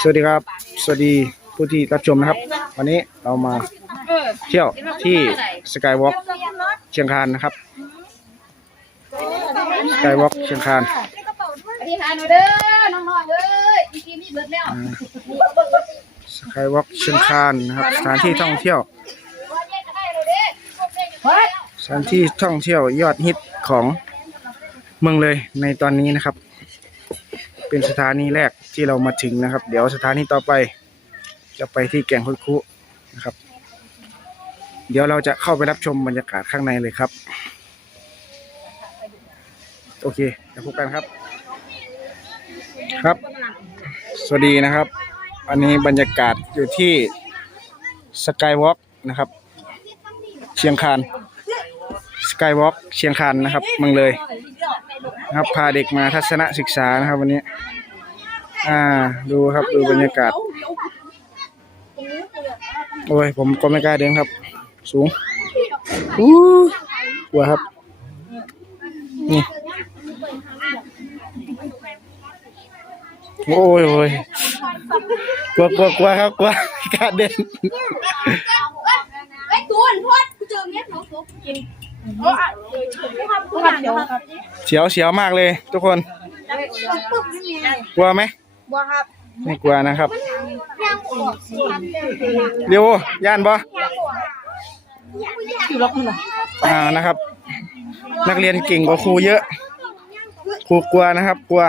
สวัสดีครับ สวัสดีผู้ที่รับชมนะครับ วันนี้เรามาเที่ยวที่สกายวอล์กเชียงคานนะครับสกายวอล์กเชียงคานสวัสดีค่ะหนูเด้อน้องๆเด้ออีกีนี่เบิดแล้วสกายวอล์กเชียงคานนะครับสถานที่ท่องเที่ยวว่าแยกกันได้เลยเด้เฮ้ยสถานที่ท่องเที่ยวยอดฮิตของเมืองเลยในตอนนี้นะครับ เป็นสถานีแรกที่เรามาถึงนะครับ เดี๋ยวสถานีต่อไป จะไปที่แก่งคุดคุนะครับ เดี๋ยวเราจะเข้าไปรับชมบรรยากาศข้างในเลยครับ โอเคเดี๋ยวพบกันครับ ครับ สวัสดีนะครับ อันนี้บรรยากาศอยู่ที่สกายวอล์กนะครับ เชียงคาน กายวอล์กเชียงคานนะครับเมืองเลยนะครับพาเด็กมาทัศนศึกษานะครับวันนี้ อ่าดูครับดูบรรยากาศ โอ้ยผมก็ไม่กล้าเดินครับ สูงอู้กลัวครับ นี่โอ้ยโอ้ยกลัวกลัวกลัวครับกลัวกล้าเดินไอ้ตูนพวดกูเจอเม็ดน้องฟุกกินโอ้ยผู้ขับเดี๋ยวครับ เสียวเสียวมากเลย ทุกคน กลัวไหมบัวครับไม่กลัวนะครับ เร็วย่านบ่อยู่ล็อกมืออ่านะครับ นักเรียนเก่งกว่าครูเยอะ ครูกลัวนะครับ กลัว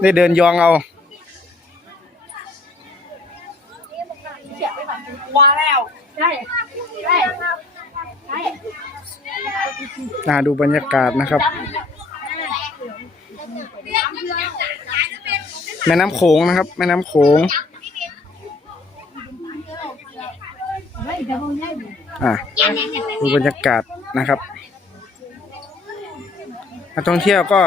ได้เดินยองเอา ว่าแล้วใช่ใช่ใช่อ่าดูบรรยากาศนะครับ แม่น้ำโขงนะครับ แม่น้ำโขงอ่าดูบรรยากาศนะครับนักท่องเที่ยวก็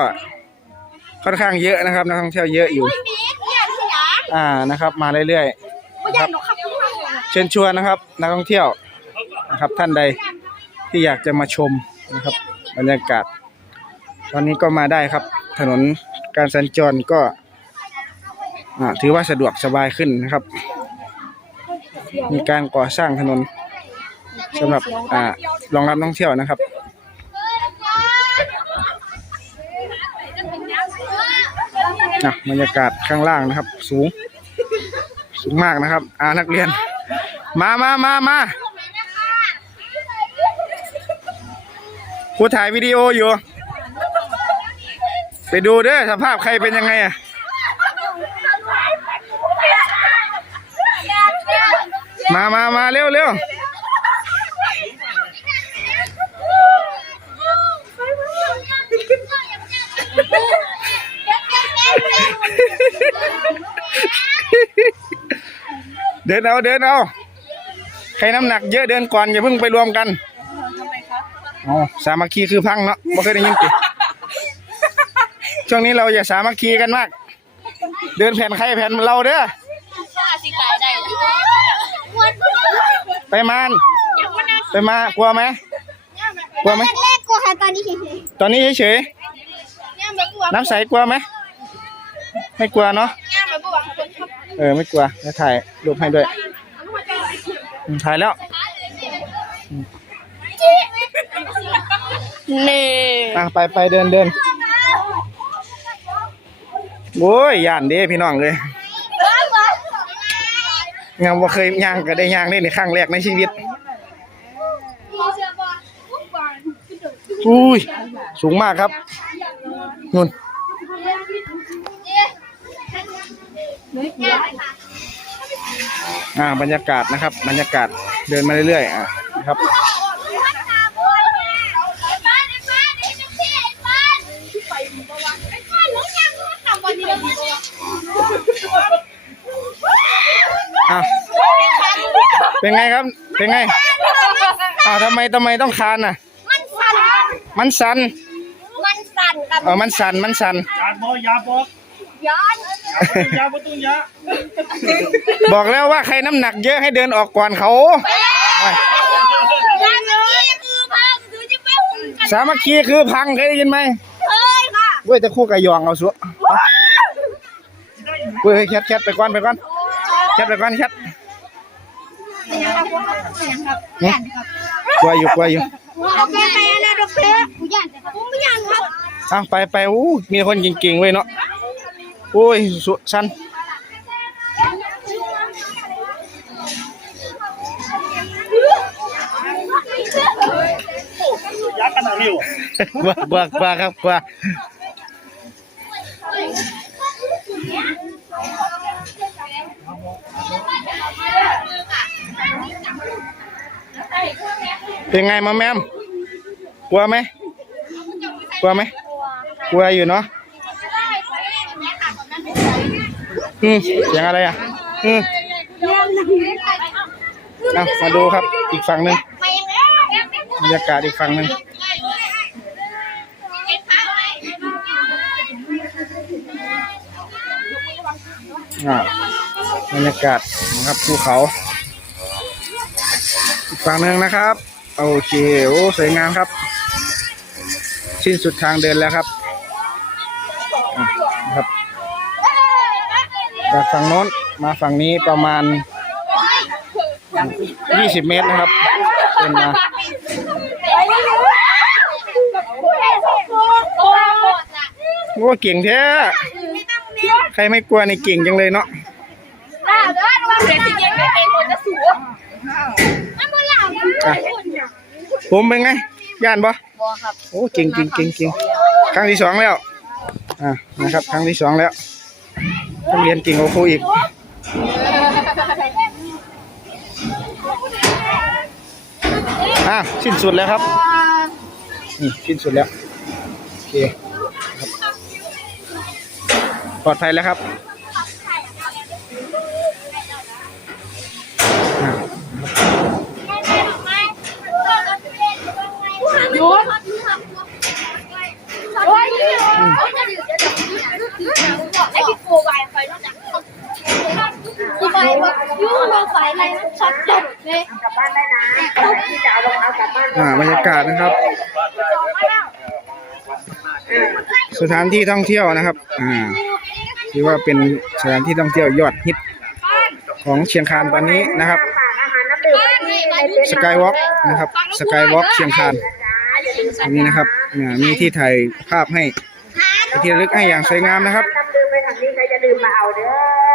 ค่อนข้างเยอะนะครับนักท่องเที่ยวเยอะอยู่ อ่านะครับ มาเรื่อยๆนะครับเชิญชวนนะครับ นักท่องเที่ยวนะครับท่านใดที่อยากจะมาชมนะครับบรรยากาศ ตอนนี้ก็มาได้ครับ ถนนการสัญจรก็ถือว่าสะดวกสบายขึ้นนะครับ มีการก่อสร้างถนนสำหรับอรองรับนักท่องเที่ยวนะครับอะบรรยากาศข้างล่างนะครับ สูง สูงมากนะครับ อานักเรียน มามามามาครูถ่ายวิดีโออยู่ ไปดูเด้อสภาพใครเป็นยังไงอะมามามาเร็วเร็วเดินเอาเดินเอา ใครน้ำหนักเยอะเดินก่อนอย่าเพิ่งไปรวมกันอ๋อสามัคคีคือพังเนาะไม่เคยได้ยินติช่วงนี้เราอย่าสามัคคีกันมาก เดินแผ่นใครแผ่นเราเด้อสิกายได้ไปมานไปมากลัวไหมกลัวไหมแรกกลัวค่ะตอนนี้เฉยตอนนี้เฉยๆย่างแบบกลัวๆน้ำใสกลัวไหมไม่กลัวเนาะย่างแบบกลัวคนชอบเออไม่กลัวจะถ่ายรูปให้ด้วยอืม ถ่ายแล้วเน่อะไปไปเดินเดินโอ้ยย่านเด้พี่น้องเลยยังบ่เคยย่างก็ได้ย่างได้ในครั้งแรกในชีวิตอุ้ยสูงมากครับนุ่น อ่าบรรยากาศนะครับ บรรยากาศเดินมาเรื่อยๆอะนะครับอะเป็นไงครับ เป็นไงอ่าทำไมทำไมต้องคานอะ มันสั่น มันสันมันสั่นครับเออมันสันมันสันยาบอกยาบอก ย้อนยาประตูยาบอกแล้วว่าใครน้ำหนักเยอะให้เดินออกก่อนเขาย้อนเลยคือพาคือจะไปหุ่นกันสามัคคีคือพังเคยได้ยินไหมเลยค่ะเว้ยจะคู่กับยองเอาสุเฮ้ยแคทแคทไปก่อนไปก่อนแคทไปก่อนแคทเป็นยังครับผมเป็นยังครับหึกลัวอยู่กลัวอยู่โอเคไปนะดอกเตอร์ผมย่านแต่ผมไม่ย่านครับอะไปไปอู้มีคนเก่งๆเว้ยเนาะ โอ้ยสุชันยักษ์ขนาดเร็วกลัวก อยู่เนาะอืมเสียงอะไรอะอืมเอามาดูครับอีกฝั่งหนึ่งไปยังแล้วบรรยากาศอีกฝั่งหนึ่งอ่าบรรยากาศนะครับภูเขา อีกฝั่งหนึ่งนะครับ โอเคโอ้สวยงามครับ สิ้นสุดทางเดินแล้วครับอะนะครับ จากฝั่งโน้นมาฝั่งนี้ประมาณ 20 เมตรนะครับเดินมาโอ้เก่งแท้ใครไม่กลัวนี่เก่งจังเลยเนาะผมเป็นไง ย่านปะโอ้เก่งเก่งเก่งเก่งครั้งที่สองแล้ว อะนะครับ ครั้งที่สองแล้ว ต้องเรียนเก่งกว่าครูอีก อะสิ้นสุดแล้วครับ นี่สิ้นสุดแล้ว โอเคปลอดภัยแล้วครับอะ โอ้ยโอ้ยไอ้พี่โกวายไฟนอกจากที่ไฟว่ายุ่งเราไฟอะไรนะช็อตจบเลย อ่าบรรยากาศนะครับ สถานที่ท่องเที่ยวนะครับ อ่าถือว่าเป็นสถานที่ท่องเที่ยวยอดฮิตของเชียงคานตอนนี้นะครับ สกายวอล์กนะครับ สกายวอล์กเชียงคานตรงนี้นะครับมีที่ถ่ายภาพให้ที่ระลึกให้อย่างสวยงามนะครับดื่มไปทางนี้ใครจะดื่มมาเอาเด้อ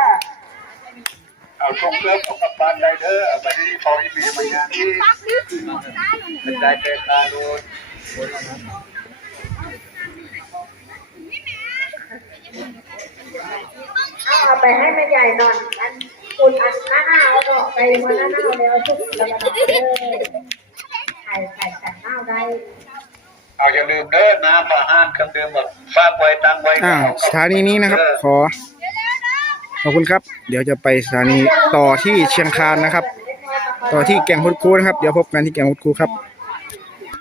เอาชงเริ่มกับบ้านได้เด้อบัดนี้พออีเมียมางานที่เป็นได้เป็นตาโดนเอาเอาไปให้แม่ใหญ่นอนอันคุณอันหน้าหน้าเอาดอกไปมาหน้าหน้าแล้วชุบแล้วก็เด้อถ่ายถ่ายแต่หน้าได้เอาอย่าลืมเด้อน้ำอาหารเครื่องดื่มแบบฝากไว้ตั้งไว้สถานีนี้นะครับ ขอ ขอบคุณครับ เดี๋ยวจะไปสถานีต่อที่เชียงคานนะครับ ต่อที่แก่งพุทคูนะครับ เดี๋ยวพบกันที่แก่งพุทคูครับ